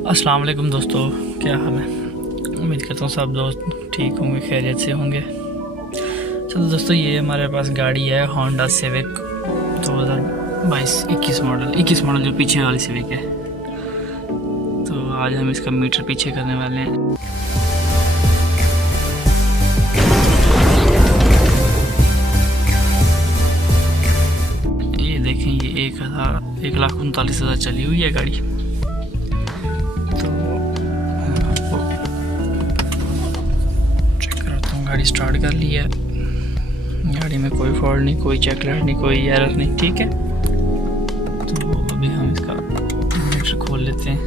अस्सलाम वालेकुम दोस्तों, क्या हाल है। उम्मीद करता हूँ सब दोस्त ठीक होंगे, खैरियत से होंगे। चलो दोस्तों, ये हमारे पास गाड़ी है होंडा सिविक 2022-21 मॉडल जो पीछे वाली सिविक है। तो आज हम इसका मीटर पीछे करने वाले हैं। ये देखें, ये 1,39,000 चली हुई है गाड़ी। गाड़ी स्टार्ट कर ली है, गाड़ी में कोई फॉल्ट नहीं, कोई चेक लाइट नहीं, कोई एरर नहीं, ठीक है। तो अभी हम इसका मीटर खोल लेते हैं,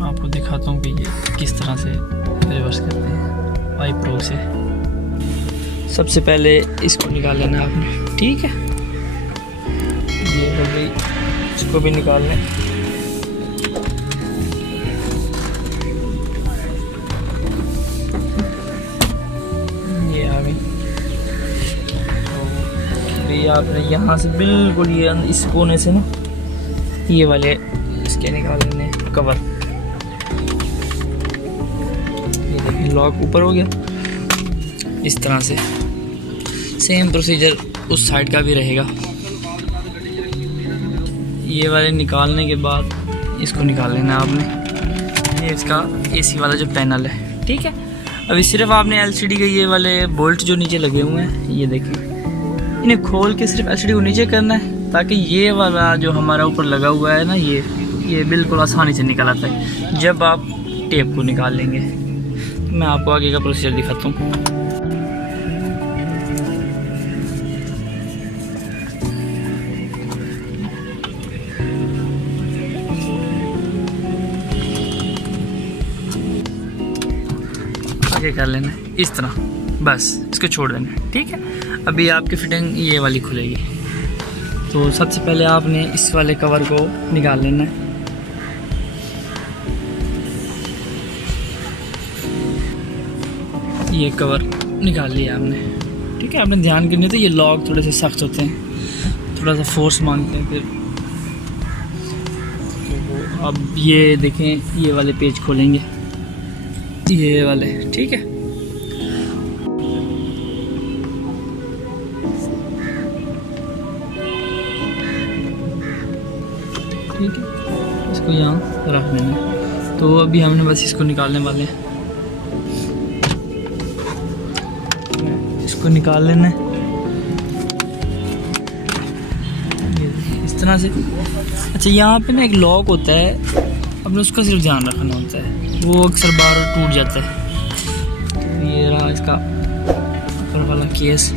आपको दिखाता हूँ कि ये किस तरह से रिवर्स करते हैं आई प्रो से। सबसे पहले इसको निकाल लेना आपने, ठीक है। ये हो गई, इसको भी निकाल लें। ये आपने यहाँ से बिल्कुल ये इस कोने से ना ये वाले इसके निकाल लेने कवर। ये देखिए, लॉक ऊपर हो गया। इस तरह से सेम प्रोसीजर उस साइड का भी रहेगा। ये वाले निकालने के बाद इसको निकाल लेना आपने। ये इसका एसी वाला जो पैनल है, ठीक है। अभी सिर्फ आपने एलसीडी के ये वाले बोल्ट जो नीचे लगे हुए हैं, ये देखिए, इन्हें खोल के सिर्फ एलसीडी को नीचे करना है, ताकि ये वाला जो हमारा ऊपर लगा हुआ है ना, ये बिल्कुल आसानी से निकल आता है जब आप टेप को निकाल लेंगे। मैं आपको आगे का प्रोसीजर दिखाता हूँ। आगे कर लेना है इस तरह, बस इसको छोड़ देना है, ठीक है। अभी आपकी फिटिंग ये वाली खुलेगी। तो सबसे पहले आपने इस वाले कवर को निकाल लेना है। ये कवर निकाल लिया आपने, ठीक है। आपने ध्यान करना, तो ये लॉक थोड़े से सख्त होते हैं, थोड़ा सा फोर्स मांगते हैं फिर। तो अब ये देखें, ये वाले पेज खोलेंगे, ये वाले, ठीक है। ठीक है, इसको यहाँ रख देना। तो अभी हमने बस इसको निकालने वाले हैं, इसको निकाल लेना है इस तरह से। अच्छा, यहाँ पे ना एक लॉक होता है, अपने उसका सिर्फ ध्यान रखना होता है, वो अक्सर बार टूट जाता है। तो ये रहा इसका ऊपर वाला केस।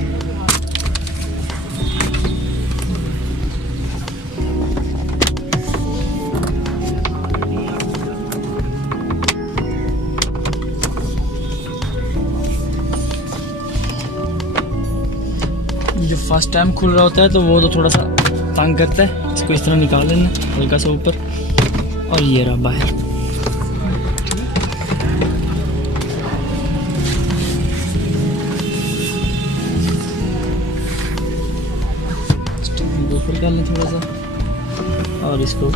जो फर्स्ट टाइम खुल रहा होता है तो वो तो थोड़ा सा तंग करता है, इसको इस तरह निकाल लेना हल्का सा ऊपर, और ये रहा बाहर। ऊपर कर लें थोड़ा सा, और इसको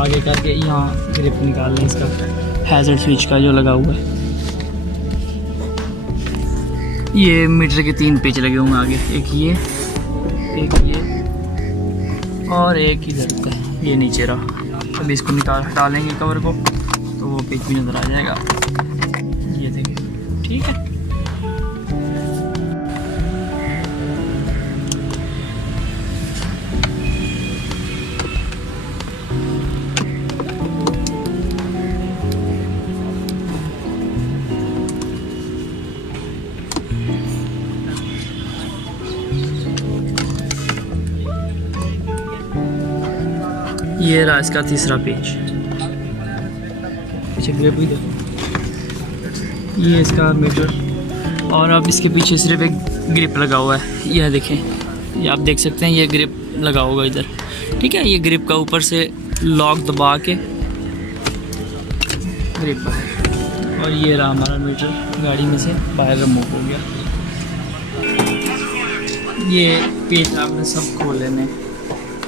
आगे करके यहाँ ग्रिप निकाल लें इसका, हैज़र्ड स्विच का जो लगा हुआ है। ये मीटर के 3 पेच लगे होंगे आगे, एक ये और एक इधर का, ये नीचे रहा। अभी इसको हटा लेंगे कवर को, तो वो पेच भी नज़र आ जाएगा। ये देखिए, ठीक है। ये रहा इसका तीसरा पेज, पीछे ग्रिप भी देखो, ये इसका मीटर। और अब इसके पीछे सिर्फ एक ग्रिप लगा हुआ है, यह देखें, ये आप देख सकते हैं, ये ग्रिप लगा होगा इधर, ठीक है। ये ग्रिप का ऊपर से लॉक दबा के ग्रिप बाहर, और ये रहा हमारा मीटर गाड़ी में से बाहर रिमूव हो गया। ये पेज आपने सब खोल लेने,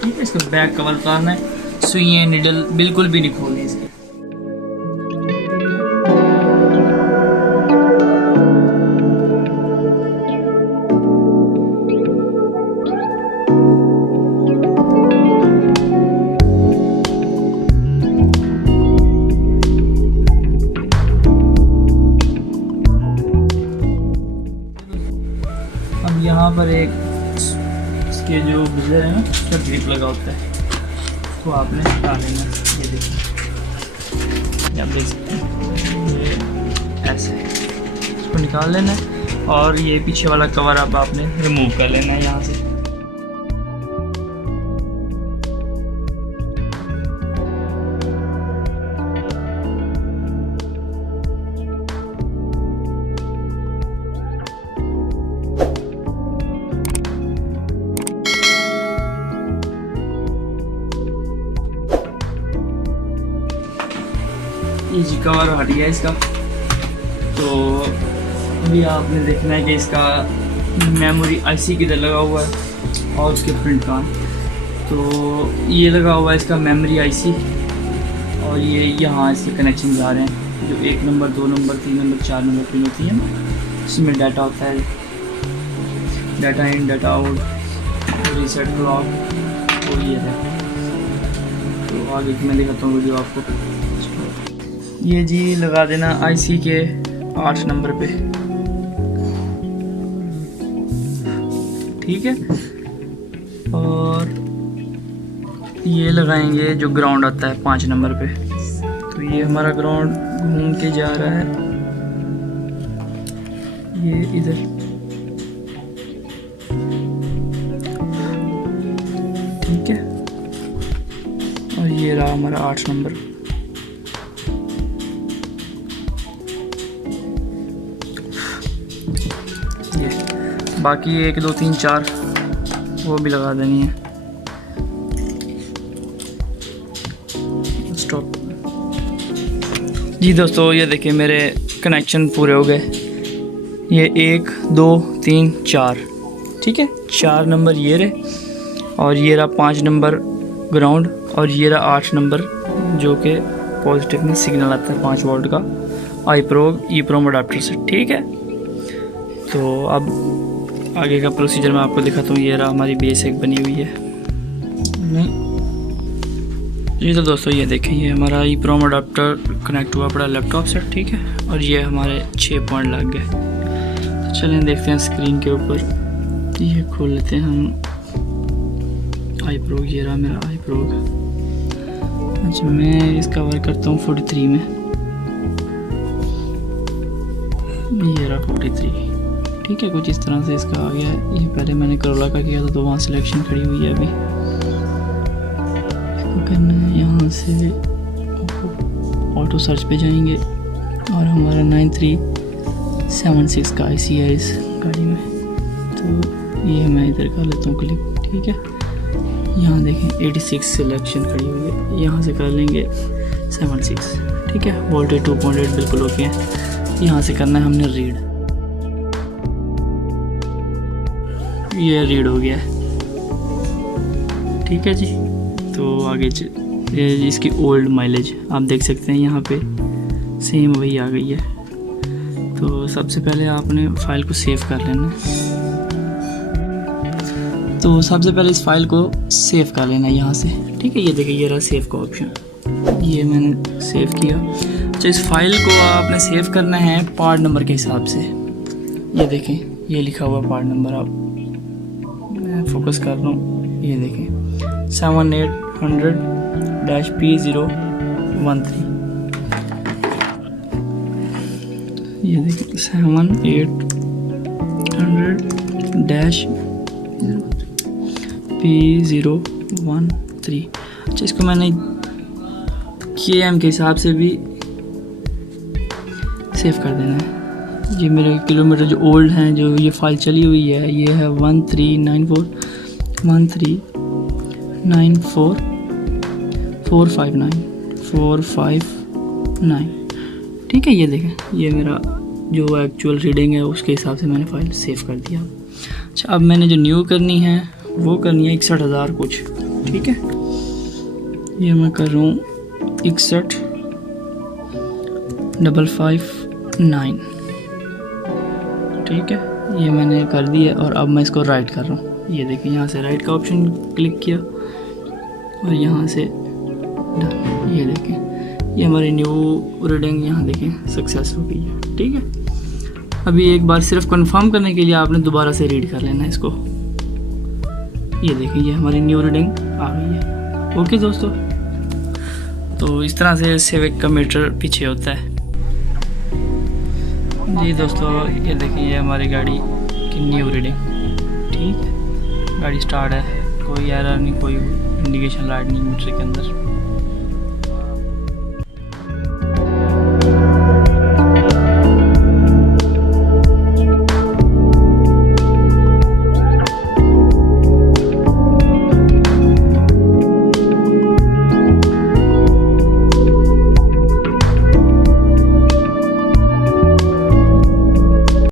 ठीक है। इसका बैक कवर उतारना है, सुइयाँ निडल बिल्कुल भी नहीं खोलनी इसकी। अब यहाँ पर एक इसके जो बिजर है ना, उसका ग्रिप लगा होता है, तो आपने हटा लेना। ये देखिए, आप देख सकते हैं, ये ऐसे इसको निकाल लेना है और ये पीछे वाला कवर अब आपने रिमूव कर लेना है यहाँ से। ये जी कवर हट गया इसका। तो अभी आपने देखना है कि इसका मेमोरी आईसी किधर लगा हुआ है और उसके प्रिंट कहाँ। तो ये लगा हुआ है इसका मेमोरी आईसी और ये यहाँ इसके कनेक्शन आ रहे हैं, जो 1 number 2 number 3 number 4 number pin होती है ना, इसमें डाटा होता है, data in data out, reset clock, और ये है। तो आगे मैं दिखाता हूँ वीडियो आपको। ये जी लगा देना आईसी के 8 नंबर पे, ठीक है। और ये लगाएंगे जो ग्राउंड आता है 5 नंबर पे। तो ये हमारा ग्राउंड घूम के जा रहा है, ये इधर, ठीक है। और ये रहा हमारा 8 नंबर। बाकी 1 2 3 4 वो भी लगा देनी है। स्टॉप जी दोस्तों, ये देखिए मेरे कनेक्शन पूरे हो गए। ये 1 2 3 4, ठीक है। 4 नंबर ये रहे और ये रहा 5 नंबर ग्राउंड और ये रहा 8 नंबर जो कि पॉजिटिव में सिग्नल आता है 5 वोल्ट का iProbe EEPROM अडाप्टर से, ठीक है। तो अब आगे का प्रोसीजर मैं आपको दिखाता हूँ। ये रहा हमारी बेस एक बनी हुई है नहीं जी। तो दोस्तों ये देखें, ये हमारा EEPROM अडाप्टर कनेक्ट हुआ पड़ा लैपटॉप से, ठीक है। और ये हमारे 6 पॉइंट लग गए। तो चलें देखते हैं स्क्रीन के ऊपर। ये खोल लेते हैं हम iProbe। ये रहा मेरा iProbe। अच्छा, मैं इसका वर्क करता हूँ 43 में। ये रहा 43, ठीक है। कुछ इस तरह से इसका आ गया है। ये पहले मैंने करोला का किया था तो वहाँ सिलेक्शन खड़ी हुई है। अभी इसको करना है यहाँ से ऑटो सर्च पे जाएंगे और हमारा 9376 का आईसी है इस गाड़ी में। तो ये मैं इधर कर लेता हूँ क्लिक, ठीक है। यहाँ देखें 86 सिलेक्शन खड़ी हुई है, यहाँ से कर लेंगे 76, ठीक है। वोल्टेज 2.8 बिल्कुल ओके है। यहाँ से करना है हमने रीड। ये रीड हो गया है, ठीक है जी। तो आगे इसकी ओल्ड माइलेज आप देख सकते हैं यहाँ पे सेम वही आ गई है। तो सबसे पहले आपने फ़ाइल को सेव कर लेना है। तो सबसे पहले इस फाइल को सेव कर लेना है यहाँ से, ठीक है। ये देखिए, ये रहा सेव का ऑप्शन, ये मैंने सेव किया। तो इस फाइल को आपने सेव करना है पार्ट नंबर के हिसाब से। ये देखें, ये लिखा हुआ पार्ट नंबर, आप मैं फोकस कर रहा हूँ, ये देखें 7800-P013। ये देखें 7800-P013। अच्छा, इसको मैंने KM के हिसाब से भी सेव कर देना है। ये मेरे किलोमीटर जो ओल्ड हैं, जो ये फाइल चली हुई है, ये है 1394 ठीक है। ये देखें, ये मेरा जो एक्चुअल रीडिंग है उसके हिसाब से मैंने फ़ाइल सेव कर दिया। अच्छा, अब मैंने जो न्यू करनी है वो करनी है 61,000 कुछ, ठीक है, ये मैं कर रहा हूँ 61,559। ठीक है, ये मैंने कर दिया और अब मैं इसको राइट कर रहा हूँ। ये देखिए यहाँ से राइट का ऑप्शन क्लिक किया और यहाँ से डन। ये देखें ये हमारी न्यू रीडिंग यहाँ देखें सक्सेस हो गई है। ठीक है, अभी एक बार सिर्फ कंफर्म करने के लिए आपने दोबारा से रीड कर लेना है इसको। ये देखिए ये हमारी न्यू रीडिंग आ गई है। ओके दोस्तों, तो इस तरह से सिविक का मीटर पीछे होता है। जी दोस्तों, ये देखिए ये हमारी गाड़ी की न्यू रीडिंग। ठीक है, गाड़ी स्टार्ट है, कोई एरर नहीं, कोई इंडिकेशन लाइट नहीं मीटर के अंदर।